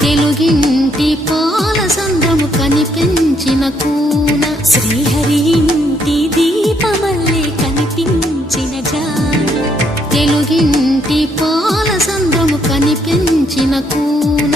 తెలుగింటి పాల సంద్రము కనిపించిన కూన శ్రీహరి ఇంటి దీపమల్లే కనిపించిన జాన తెలుగింటి పాల సంద్రము కనిపించిన కూన